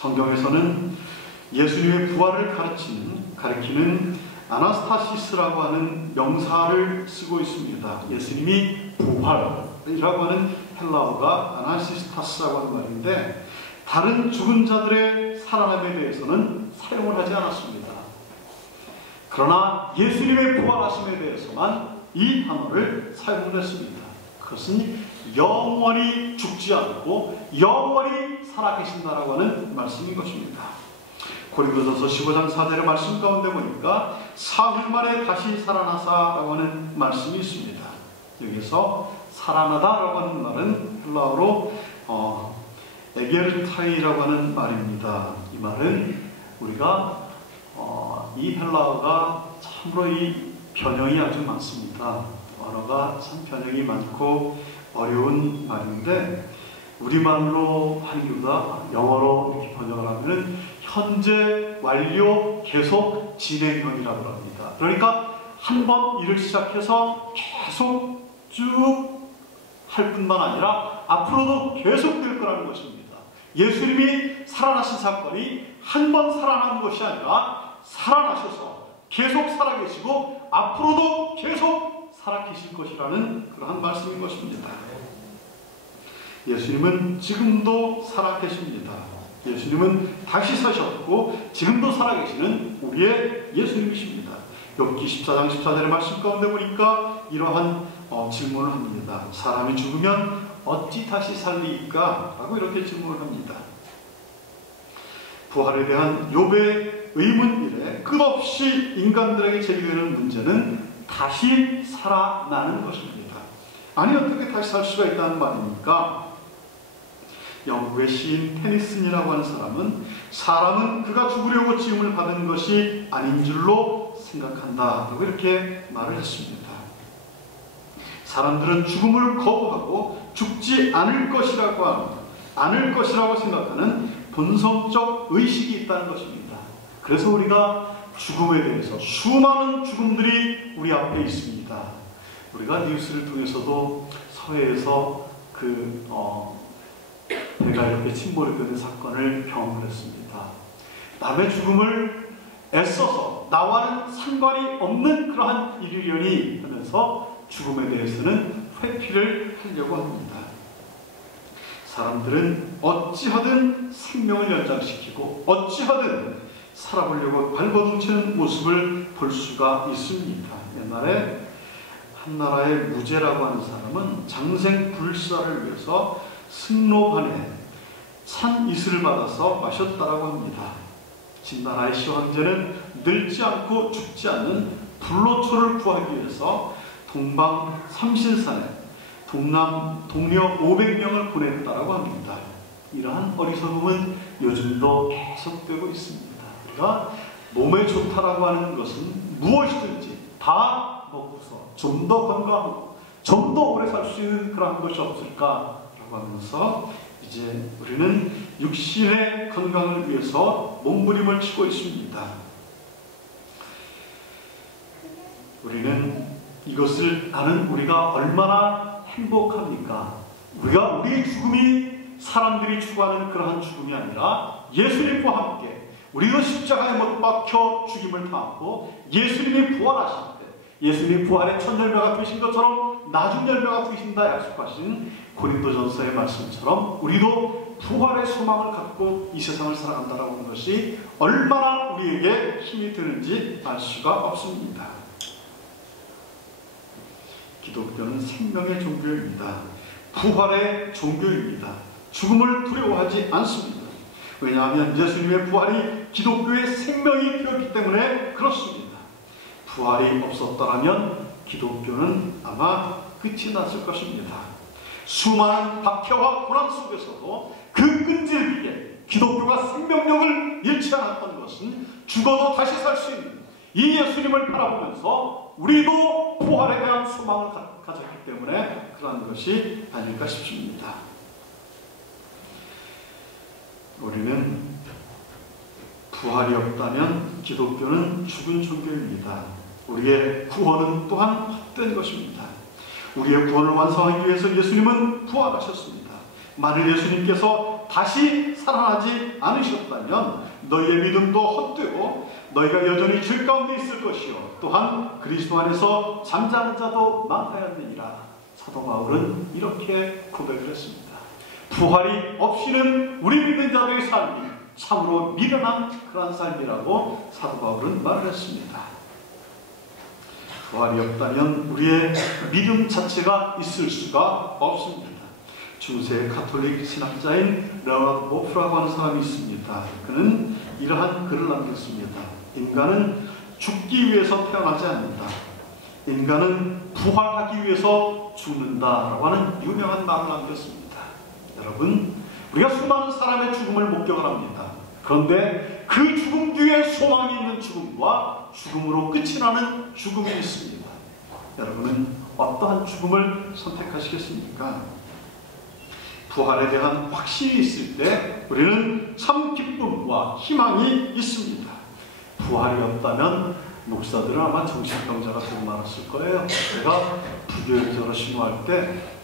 성경에서는 예수님의 부활을 가리키는 아나스타시스라고 하는 명사를 쓰고 있습니다. 예수님이 부활이라고 하는 헬라어가 아나시스타스라고 하는 말인데, 다른 죽은 자들의 살아남에 대해서는 사용을 하지 않았습니다. 그러나 예수님의 부활하심에 대해서만 이 단어를 사용을 했습니다. 그것은 영원히 죽지 않고 영원히 살아계신다라고 하는 말씀인 것입니다. 고린도전서 15장 4절의 말씀 가운데 보니까 사흘 만에 다시 살아나사라고 하는 말씀이 있습니다. 여기서 살아나다라고 하는 말은 헬라어로 에게르타이라고 하는 말입니다. 이 말은 우리가 이 헬라어가 참으로 이 변형이 아주 많습니다. 언어가 참 변형이 많고 어려운 말인데, 우리말로 하는 것보다 영어로 이렇게 번역을 하면은 현재 완료 계속 진행형이라고 합니다. 그러니까 한 번 일을 시작해서 계속 쭉 할 뿐만 아니라 앞으로도 계속 될 거라는 것입니다. 예수님이 살아나신 사건이 한 번 살아나는 것이 아니라 살아나셔서 계속 살아계시고 앞으로도 계속 살아계실 것이라는 그러한 말씀인 것입니다. 예수님은 지금도 살아계십니다. 예수님은 다시 사셨고 지금도 살아계시는 우리의 예수님이십니다. 욥기 14장 14절의 말씀 가운데 보니까 이러한 질문을 합니다. 사람이 죽으면 어찌 다시 살리까? 라고 이렇게 질문을 합니다. 부활에 대한 욥의 의문일에 끝없이 인간들에게 제기되는 문제는 다시 살아나는 것입니다. 아니, 어떻게 다시 살 수가 있다는 말입니까? 영국의 시인 테니슨이라고 하는 사람은 그가 죽으려고 지음을 받은 것이 아닌 줄로 생각한다 라고 이렇게 말을 했습니다. 사람들은 죽음을 거부하고 죽지 않을 것이라고 생각하는 본성적 의식이 있다는 것입니다. 그래서 우리가 죽음에 대해서 수많은 죽음들이 우리 앞에 있습니다. 우리가 뉴스를 통해서도 서해에서 배가 이렇게 침몰이 된 사건을 경험을 했습니다. 남의 죽음을 애써서 나와는 상관이 없는 그러한 일이려니 하면서 죽음에 대해서는 회피를 하려고 합니다. 사람들은 어찌하든 생명을 연장시키고 어찌하든 살아보려고 발버둥치는 모습을 볼 수가 있습니다. 옛날에 한 나라의 무제라고 하는 사람은 장생 불사를 위해서 승로반에 찬 이슬을 받아서 마셨다라고 합니다. 진나라의 시황제는 늙지 않고 죽지 않는 불로초를 구하기 위해서 동방 삼신산에 동료 500명을 보냈다라고 합니다. 이러한 어리석음은 요즘도 계속되고 있습니다. 우리가 몸에 좋다라고 하는 것은 무엇이든지 다 먹고서 좀 더 건강하고 좀 더 오래 살 수 있는 그런 것이 없을까라고 하면서 이제 우리는 육신의 건강을 위해서 몸부림을 치고 있습니다. 우리는 이것을 아는 우리가 얼마나 행복합니까? 우리의 죽음이 사람들이 추구하는 그러한 죽음이 아니라 예수님과 함께 우리도 십자가에 못 박혀 죽임을 당하고 예수님이 부활하실 때, 예수님이 부활의 첫 열매가 되신 것처럼 나중 열매가 되신다 약속하신 고린도전서의 말씀처럼 우리도 부활의 소망을 갖고 이 세상을 살아간다라고 하는 것이 얼마나 우리에게 힘이 되는지 알 수가 없습니다. 기독교는 생명의 종교입니다. 부활의 종교입니다. 죽음을 두려워하지 않습니다. 왜냐하면 예수님의 부활이 기독교의 생명이 되었기 때문에 그렇습니다. 부활이 없었더라면 기독교는 아마 끝이 났을 것입니다. 수많은 박해와 고난 속에서도 그 끈질기게 기독교가 생명력을 잃지 않았던 것은 죽어도 다시 살 수 있는 이 예수님을 바라보면서 우리도 부활에 대한 소망을 가졌기 때문에 그러한 것이 아닐까 싶습니다. 우리는 부활이 없다면 기독교는 죽은 종교입니다. 우리의 구원은 또한 헛된 것입니다. 우리의 구원을 완성하기 위해서 예수님은 부활하셨습니다. 만일 예수님께서 다시 살아나지 않으셨다면 너희의 믿음도 헛되고 너희가 여전히 죄 가운데 있을 것이요 또한 그리스도 안에서 잠자는 자도 많다였느니라. 사도 바울은 이렇게 고백을 했습니다. 부활이 없이는 우리 믿는 자들의 삶이 참으로 미련한 그러한 삶이라고 사도 바울은 말을 했습니다. 부활이 없다면 우리의 믿음 자체가 있을 수가 없습니다. 중세 가톨릭 신학자인 레오나르도 보프라고 하는 사람이 있습니다. 그는 이러한 글을 남겼습니다. 인간은 죽기 위해서 태어나지 않는다. 인간은 부활하기 위해서 죽는다라고 하는 유명한 말을 남겼습니다. 여러분, 우리가 수많은 사람의 죽음을 목격을 합니다. 그런데 그 죽음 뒤에 소망이 있는 죽음과 죽음으로 끝이 나는 죽음이 있습니다. 여러분은 어떠한 죽음을 선택하시겠습니까? 부활에 대한 확신이 있을 때 우리는 참 기쁨과 희망이 있습니다. 부활이 없다면 목사들은 아마 정신병자가 되고 말았을 거예요. 제가 부교육자로 신고할 때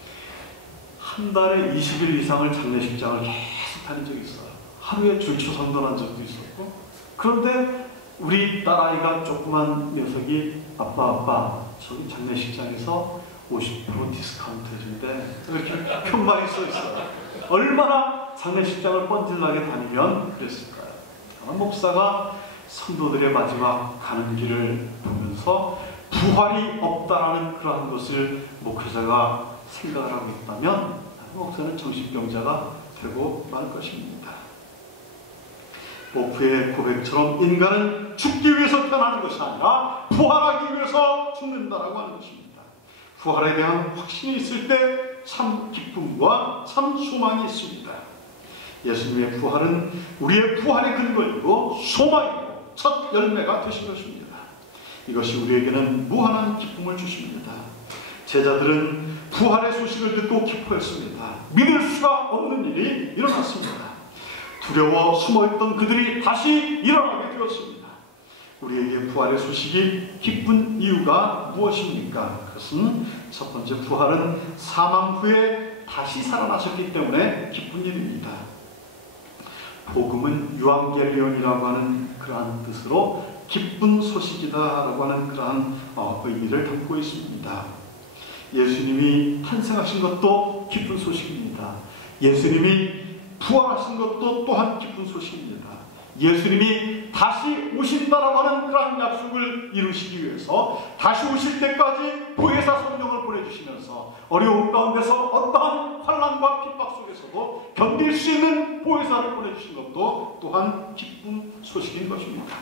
한 달에 20일 이상을 장례식장을 계속 다닌 적이 있어요. 하루에 줄초 선전한 적도 있었고. 그런데 우리 딸아이가 조그만 녀석이 아빠 저기 장례식장에서 50% 디스카운트 해준대. 이렇게 편말이 써 있어요. 얼마나 장례식장을 뻔질나게 다니면 그랬을까요? 아마 목사가 성도들의 마지막 가는 길을 보면서 부활이 없다라는 그러한 것을 목회자가 생각을 하고 있다면 목사는 정신병자가 되고 말 것입니다. 보프의 고백처럼 인간은 죽기 위해서 태어나는 것이 아니라 부활하기 위해서 죽는다라고 하는 것입니다. 부활에 대한 확신이 있을 때 참 기쁨과 참 소망이 있습니다. 예수님의 부활은 우리의 부활의 근거이고 소망이고 첫 열매가 되신 것입니다. 이것이 우리에게는 무한한 기쁨을 주십니다. 제자들은 부활의 소식을 듣고 기뻐했습니다. 믿을 수가 없는 일이 일어났습니다. 두려워 숨어있던 그들이 다시 일어나게 되었습니다. 우리에게 부활의 소식이 기쁜 이유가 무엇입니까? 그것은 첫 번째, 부활은 사망 후에 다시 살아나셨기 때문에 기쁜 일입니다. 복음은 유앙겔리온이라고 하는 그러한 뜻으로 기쁜 소식이다라고 하는 그러한 의미를 담고 있습니다. 예수님이 탄생하신 것도 기쁜 소식입니다. 예수님이 부활하신 것도 또한 기쁜 소식입니다. 예수님이 다시 오신다라고 하는 그러한 약속을 이루시기 위해서 다시 오실 때까지 보혜사 성령을 보내주시면서 어려움 가운데서 어떠한 환난과 핍박 속에서도 견딜 수 있는 보혜사를 보내주신 것도 또한 기쁜 소식인 것입니다.